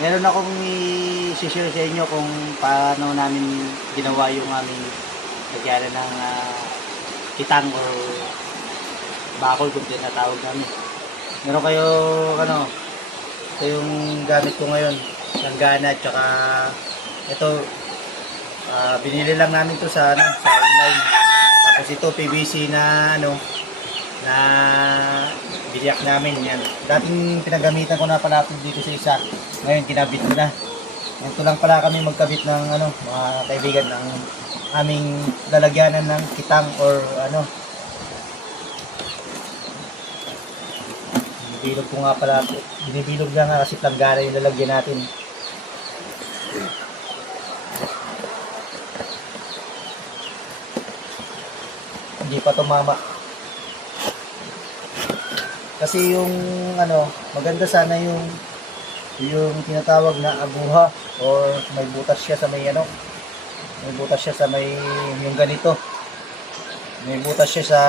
Meron akong i-share sa inyo kung paano namin ginawa yung aming lagyanan ng kitang or bakol kung tinatawag namin. Meron kayo ito yung gamit ko ngayon, langgana, tsaka ito binili lang namin to sa online. Tapos ito PVC na na biliak namin yan. Dating pinagamitan ko na pala dito sa isa. Ngayon kinabit ko na. Ito lang pala kami magkabit ng mga kaibigan ng aming lalagyanan ng kitang or binibilog ko nga pala. Binibilog na nga kasi planggana yung lalagyan natin. Hindi pa tumama. Kasi yung maganda sana yung tinatawag na aguha or may butas siya sa may may butas siya sa may yung ganito. May butas siya sa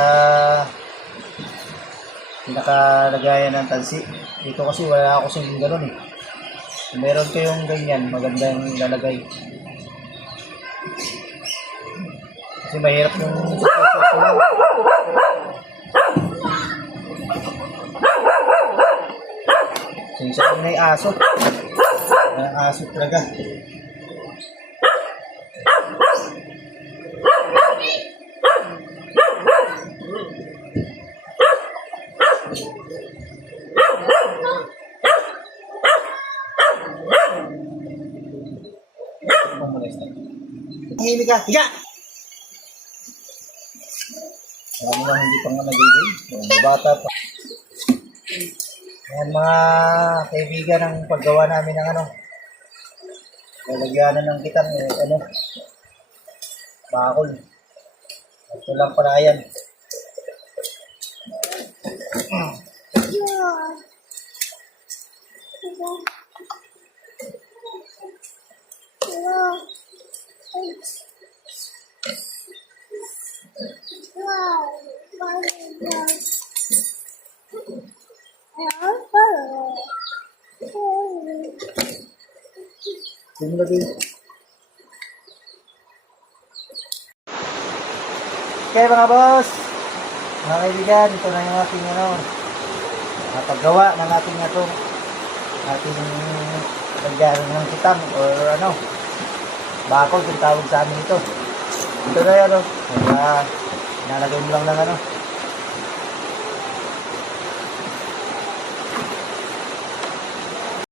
pinakalagayan ng tansi. Dito kasi wala ako sa gano'n eh. Kung meron kayong ganyan, maganda yung lalagay. Kasi mahirap yung sinsa may aso. May aso talaga. Hili ka, higa! Marami lang hindi pa nga nagiging. Bata pa. Yan mga kaibigan ng paggawa namin ng lalagyanan ng kitang bakol. Ito lang pala yan. Okay mga boss, mga kaibigan, ito na yung ating paggawa ng ating lagyanan ng kitang or bakol kung tawag sa amin ito. Ito na yan, nalagay mo lang ng